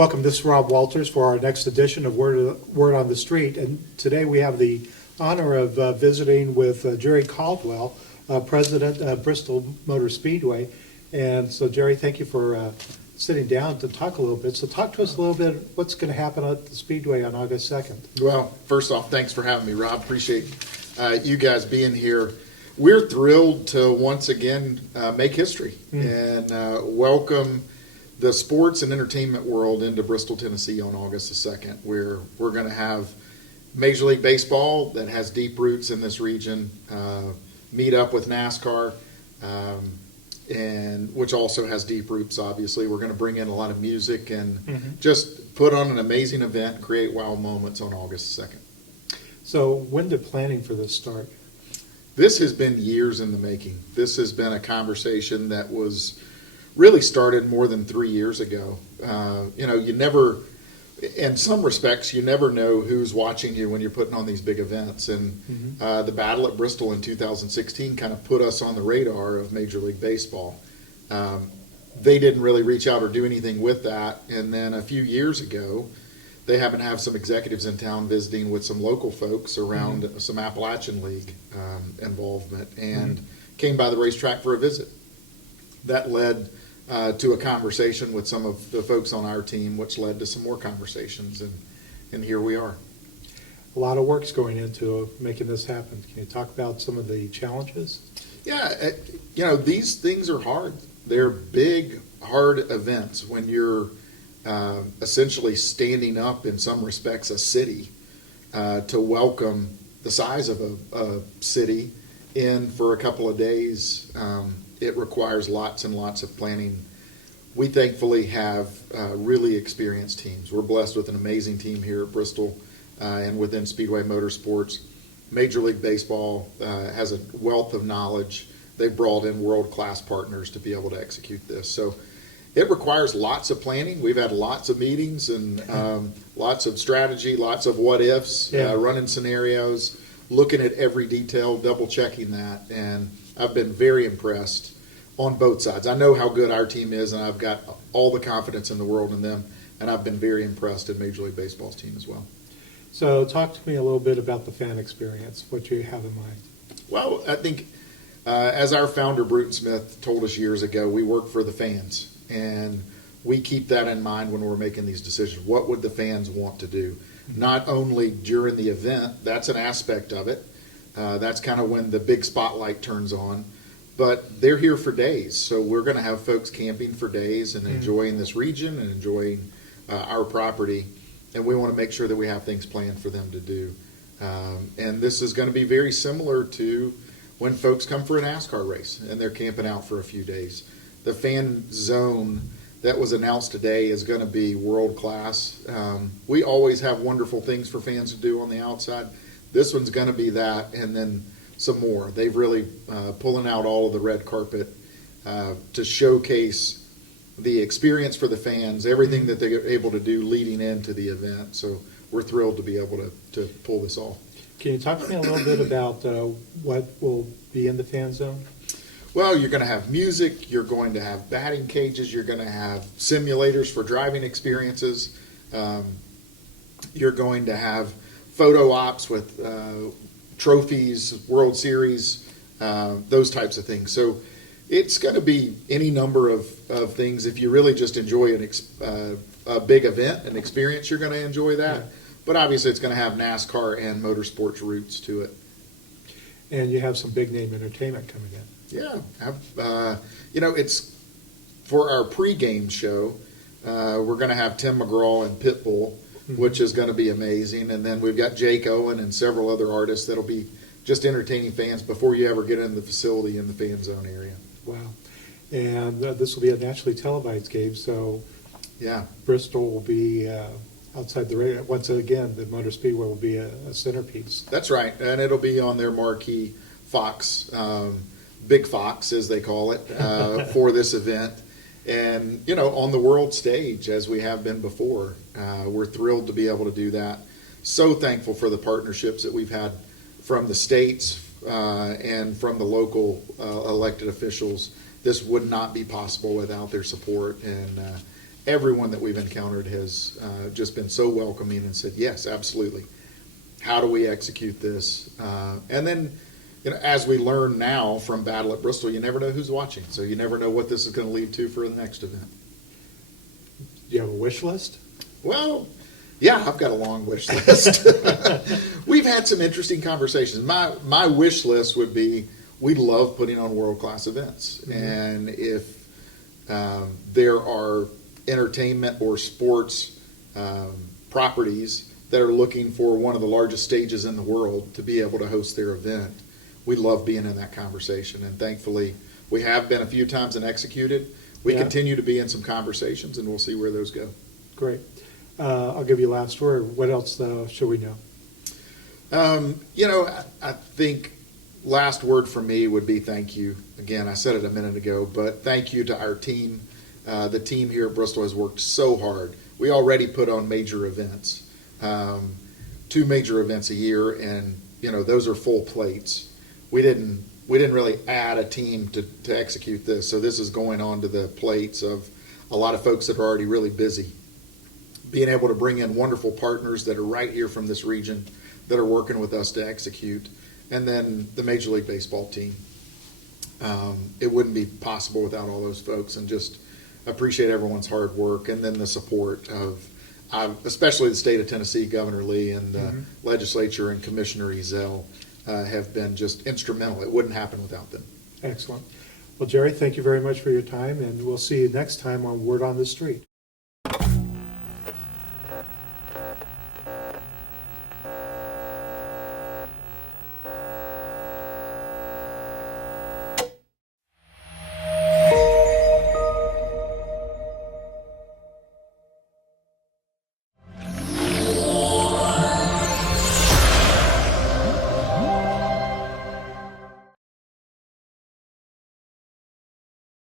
Welcome, this is Rob Walters for our next edition of Word on the Street. And today we have the honor of visiting with Jerry Caldwell, President of Bristol Motor Speedway. And so, Jerry, thank you for sitting down to talk a little bit. So talk to us a little bit what's going to happen at the Speedway on August 2nd. Well, first off, thanks for having me, Rob. Appreciate you guys being here. We're thrilled to once again make history and welcome the sports and entertainment world into Bristol, Tennessee on August the 2nd, where we're going to have Major League Baseball that has deep roots in this region meet up with NASCAR, and which also has deep roots, obviously. We're going to bring in a lot of music and just put on an amazing event and create wow moments on August the 2nd. So when did planning for this start? This has been years in the making. This has been a conversation that was really started more than 3 years ago. You never, in some respects, you never know who's watching you when you're putting on these big events. And the battle at Bristol in 2016 kind of put us on the radar of Major League Baseball. They didn't really reach out or do anything with that. And then a few years ago, they happened to have some executives in town visiting with some local folks around some Appalachian League involvement and came by the racetrack for a visit. That led to a conversation with some of the folks on our team, which led to some more conversations, and here we are. A lot of work's going into making this happen. Can you talk about some of the challenges? Yeah, these things are hard. They're big, hard events when you're essentially standing up, in some respects, a city to welcome the size of a city in for a couple of days. It requires lots and lots of planning. We thankfully have really experienced teams. We're blessed with an amazing team here at Bristol and within Speedway Motorsports. Major League Baseball has a wealth of knowledge. They've brought in world-class partners to be able to execute this. So it requires lots of planning. We've had lots of meetings and lots of strategy, lots of what-ifs, running scenarios, looking at every detail, double-checking that, and I've been very impressed on both sides. I know how good our team is, and I've got all the confidence in the world in them, and I've been very impressed in Major League Baseball's team as well. So talk to me a little bit about the fan experience, what you have in mind. Well, I think as our founder, Bruton Smith, told us years ago, we work for the fans, and we keep that in mind when we're making these decisions. What would the fans want to do? Not only during the event, that's an aspect of it. That's kind of when the big spotlight turns on. But they're here for days, so we're going to have folks camping for days and enjoying this region and enjoying our property. And we want to make sure that we have things planned for them to do. And this is going to be very similar to when folks come for a NASCAR race and they're camping out for a few days. The fan zone that was announced today is going to be world-class. We always have wonderful things for fans to do on the outside. This one's going to be that, and then some more. They've really pulling out all of the red carpet to showcase the experience for the fans, everything that they're able to do leading into the event. So we're thrilled to be able to pull this off. Can you talk to me a little bit about what will be in the fan zone? Well, you're going to have music, you're going to have batting cages, you're going to have simulators for driving experiences, you're going to have photo ops with trophies, World Series, those types of things. So it's going to be any number of things. If you really just enjoy a big event, an experience, you're going to enjoy that. Yeah. But obviously it's going to have NASCAR and motorsports roots to it. And you have some big-name entertainment coming in. Yeah. It's for our pregame show, we're going to have Tim McGraw and Pitbull, which is going to be amazing. And then we've got Jake Owen and several other artists that'll be just entertaining fans before you ever get in the facility in the fan zone area. Wow. And this will be a nationally televised game, so yeah, Bristol will be outside the radio. Once again, the Motor Speedway will be a centerpiece. That's right, and it'll be on their marquee Fox, Big Fox as they call it, for this event. And, on the world stage, as we have been before, we're thrilled to be able to do that. So thankful for the partnerships that we've had from the states and from the local elected officials. This would not be possible without their support. And everyone that we've encountered has just been so welcoming and said, yes, absolutely. How do we execute this? And then, as we learn now from Battle at Bristol, you never know who's watching. So you never know what this is going to lead to for the next event. Do you have a wish list? Well, yeah, I've got a long wish list. We've had some interesting conversations. My wish list would be, we love putting on world-class events. Mm-hmm. And if there are entertainment or sports properties that are looking for one of the largest stages in the world to be able to host their event, we love being in that conversation. And thankfully, we have been a few times and executed. We continue to be in some conversations, and we'll see where those go. Great. I'll give you last word. What else should we know? I think last word from me would be thank you. Again, I said it a minute ago, but thank you to our team. The team here at Bristol has worked so hard. We already put on major events, 2 major events a year, and those are full plates. We didn't really add a team to execute this, so this is going on to the plates of a lot of folks that are already really busy. Being able to bring in wonderful partners that are right here from this region that are working with us to execute, and then the Major League Baseball team. It wouldn't be possible without all those folks, and just appreciate everyone's hard work, and then the support of especially the state of Tennessee, Governor Lee, and the legislature and Commissioner Ezell have been just instrumental. It wouldn't happen without them. Excellent. Well, Jerry, thank you very much for your time, and we'll see you next time on Word on the Street.